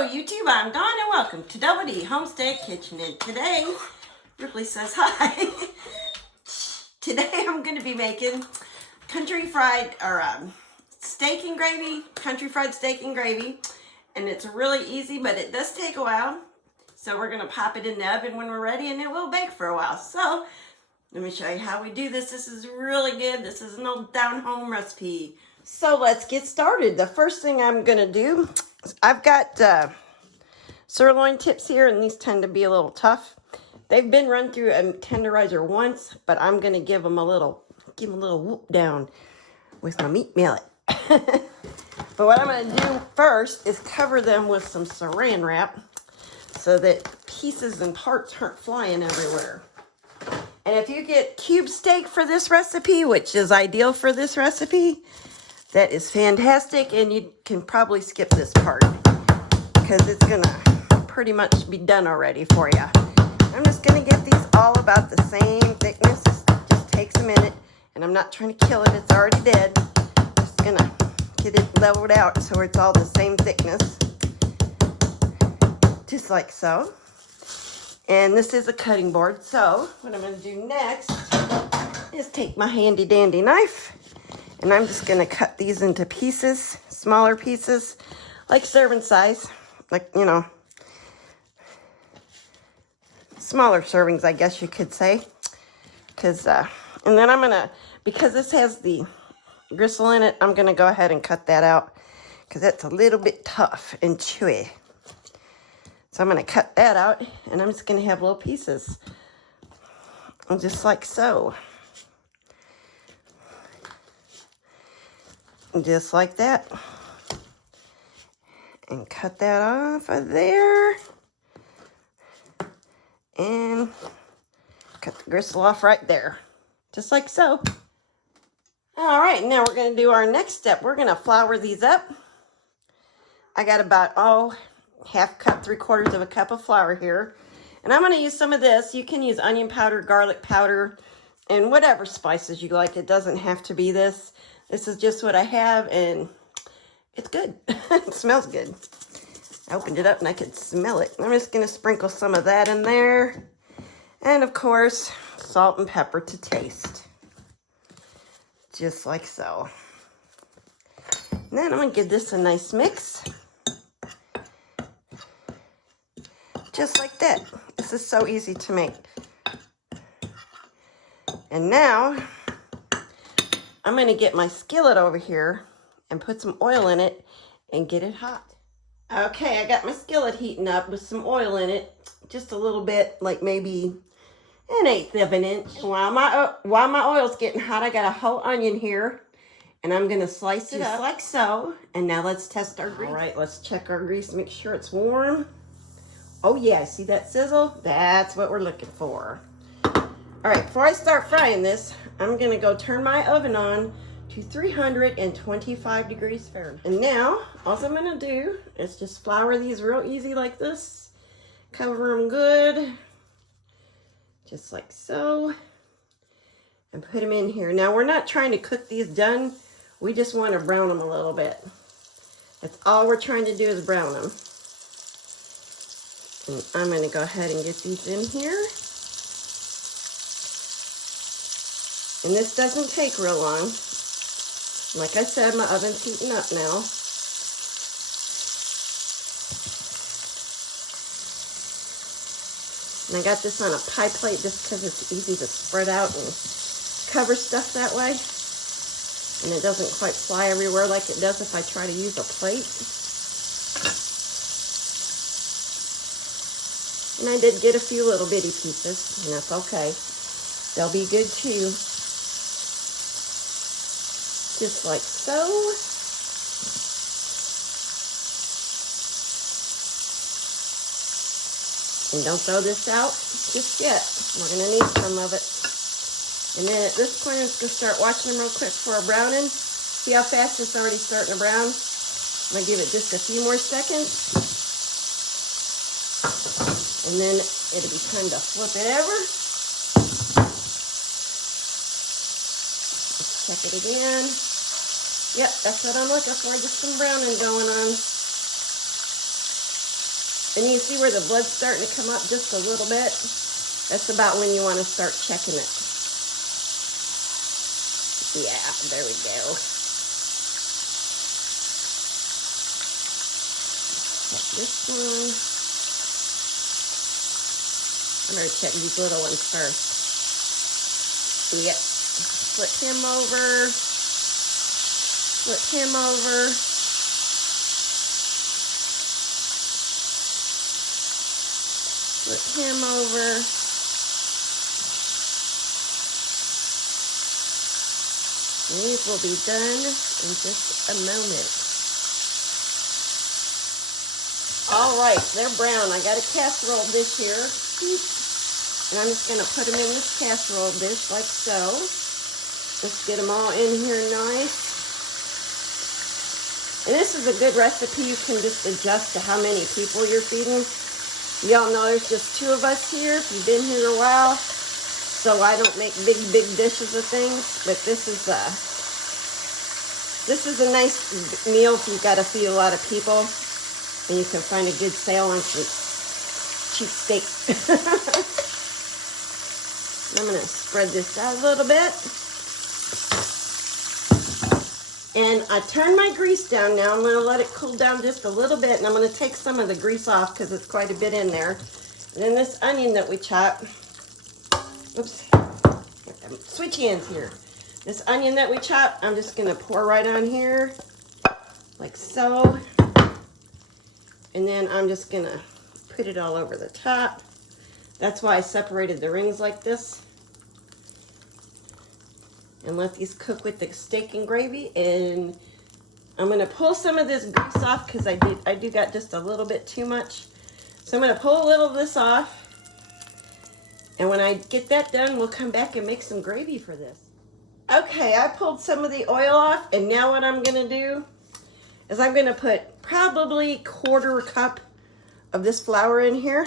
Hello YouTube, I'm Dawn and welcome to Double D Homestead Kitchen, and today, Ripley says hi. Today I'm going to be making country fried, steak and gravy, country fried steak and gravy, and it's really easy, but it does take a while. So we're going to pop it in the oven when we're ready and it will bake for a while. So let me show you how we do this. This is really good. This is an old down home recipe. So let's get started. The first thing I'm going to do, I've got sirloin tips here, and these tend to be a little tough. They've been run through a tenderizer once, but I'm going to give them a little whoop down with my meat millet. But what I'm going to do first is cover them with some saran wrap so that pieces and parts aren't flying everywhere. And if you get cube steak for this recipe, which is ideal for this recipe, that is fantastic, and you can probably skip this part because it's going to pretty much be done already for you. I'm just going to get these all about the same thickness. It just takes a minute, and I'm not trying to kill it. It's already dead. I'm just going to get it leveled out so it's all the same thickness, just like so. And this is a cutting board, so what I'm going to do next is take my handy dandy knife, and I'm just going to cut these into pieces, smaller pieces, like serving size, like, you know, smaller servings, I guess you could say. And then I'm going to, because this has the gristle in it, I'm going to go ahead and cut that out because that's a little bit tough and chewy. So I'm going to cut that out, and I'm just going to have little pieces, just like so. Just like that. And cut that off of there. And cut the gristle off right there. Just like so. All right, now we're going to do our next step. We're going to flour these up. I got about, half cup, 3/4 of a cup of flour here. And I'm going to use some of this. You can use onion powder, garlic powder, and whatever spices you like. It doesn't have to be this. This is just what I have, and it's good. It smells good. I opened it up and I could smell it. I'm just going to sprinkle some of that in there. And of course, salt and pepper to taste. Just like so. And then I'm going to give this a nice mix. Just like that. This is so easy to make. And now I'm going to get my skillet over here and put some oil in it and get it hot. Okay, I got my skillet heating up with some oil in it. Just a little bit, like maybe 1/8 of an inch. While my oil's getting hot, I got a whole onion here. And I'm going to slice it up like so. And now let's test our grease. All right, let's check our grease, make sure it's warm. Oh yeah, see that sizzle? That's what we're looking for. All right, before I start frying this, I'm going to go turn my oven on to 325 degrees Fahrenheit. And now, all I'm going to do is just flour these real easy like this. Cover them good, just like so. And put them in here. Now, we're not trying to cook these done. We just want to brown them a little bit. That's all we're trying to do is brown them. And I'm going to go ahead and get these in here. And this doesn't take real long. Like I said, my oven's heating up now. And I got this on a pie plate just because it's easy to spread out and cover stuff that way. And it doesn't quite fly everywhere like it does if I try to use a plate. And I did get a few little bitty pieces, and that's okay. They'll be good too. Just like so. And don't throw this out just yet. We're going to need some of it. And then at this point, I'm just going to start watching them real quick for a browning. See how fast it's already starting to brown? I'm going to give it just a few more seconds. And then it'll be time to flip it over. Let's check it again. Yep, that's what I'm looking for. Just some browning going on. And you see where the blood's starting to come up just a little bit? That's about when you want to start checking it. Yeah, there we go. Check this one. I'm going to check these little ones first. Yep. Flip him over. Flip him over. Flip him over. These will be done in just a moment. All right, they're brown. I got a casserole dish here. And I'm just going to put them in this casserole dish like so. Let's get them all in here nice. And this is a good recipe. You can just adjust to how many people you're feeding. Y'all know there's just 2 of us here if you've been here a while. So I don't make big dishes of things. But this is a nice meal if you've got to feed a lot of people. And you can find a good sale on some cheap steak. I'm going to spread this out a little bit. And I turned my grease down now. I'm going to let it cool down just a little bit. And I'm going to take some of the grease off because it's quite a bit in there. And then this onion that we chop. Oops. Switch hands here. This onion that we chop, I'm just going to pour right on here. Like so. And then I'm just going to put it all over the top. That's why I separated the rings like this. And let these cook with the steak and gravy. And I'm going to pull some of this grease off because I do got just a little bit too much. So I'm going to pull a little of this off. And when I get that done, we'll come back and make some gravy for this. Okay, I pulled some of the oil off. And now what I'm going to do is I'm going to put probably 1/4 cup of this flour in here.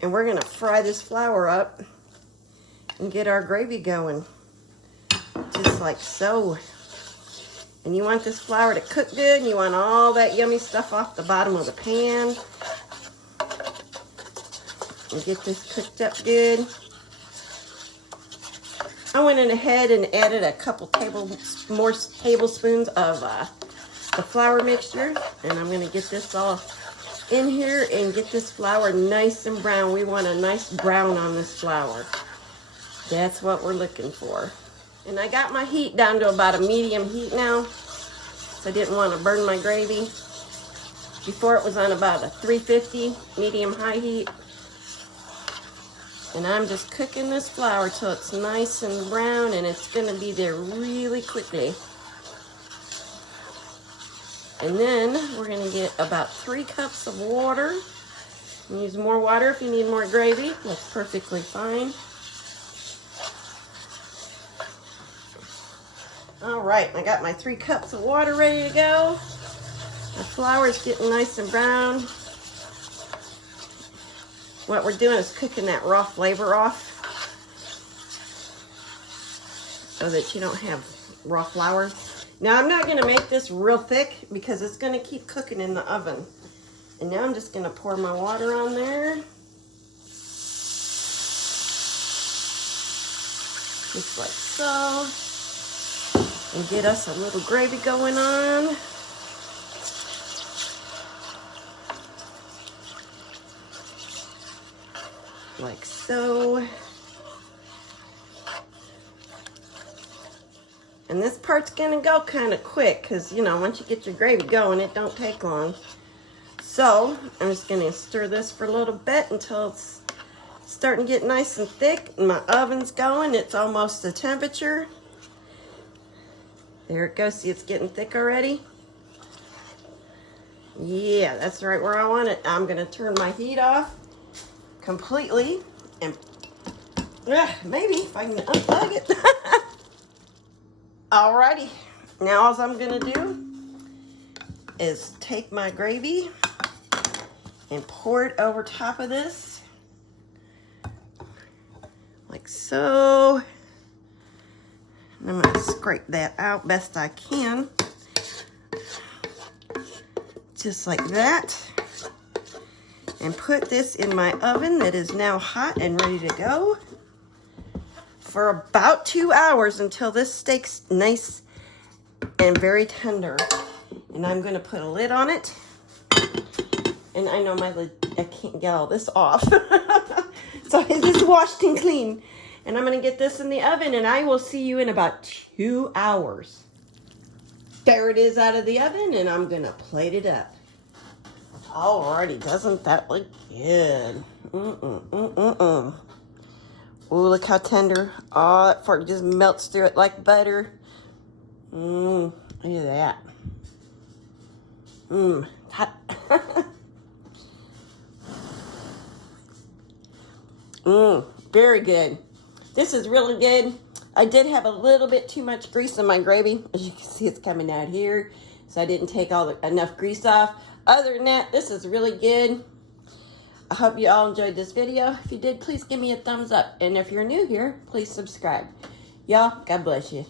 And we're going to fry this flour up and get our gravy going. Just like so. And you want this flour to cook good. And you want all that yummy stuff off the bottom of the pan. And get this cooked up good. I went in ahead and added a couple more tablespoons of the flour mixture. And I'm going to get this all in here and get this flour nice and brown. We want a nice brown on this flour. That's what we're looking for. And I got my heat down to about a medium heat now. So I didn't want to burn my gravy. Before it was on about a 350 medium high heat. And I'm just cooking this flour till it's nice and brown, and it's going to be there really quickly. And then we're going to get about 3 cups of water. You can use more water if you need more gravy. That's perfectly fine. All right, I got my 3 cups of water ready to go. The flour's getting nice and brown. What we're doing is cooking that raw flavor off so that you don't have raw flour. Now I'm not going to make this real thick because it's going to keep cooking in the oven. And now I'm just going to pour my water on there. Just like so. And get us a little gravy going on. Like so. And this part's gonna go kind of quick because, you know, once you get your gravy going, it don't take long. So I'm just gonna stir this for a little bit until it's starting to get nice and thick. And my oven's going. It's almost the temperature. There it goes. See, it's getting thick already. Yeah, that's right where I want it. I'm gonna turn my heat off completely, and maybe if I can unplug it. Alrighty, now all I'm gonna do is take my gravy and pour it over top of this, like so. And I'm gonna scrape that out best I can, just like that. and put this in my oven that is now hot and ready to go for about 2 hours until this steak's nice and very tender. And I'm gonna put a lid on it. And I know my lid, I can't get all this off. So it is washed and clean. And I'm gonna get this in the oven and I will see you in about 2 hours. There it is out of the oven and I'm gonna plate it up. Alrighty, doesn't that look good? Ooh, look how tender. Oh, that fork just melts through it like butter. Look at that. Hot. Very good. This is really good. I did have a little bit too much grease in my gravy. As you can see, it's coming out here. So I didn't take enough grease off. Other than that, this is really good. I hope you all enjoyed this video. If you did, please give me a thumbs up. And if you're new here, please subscribe. Y'all, God bless you.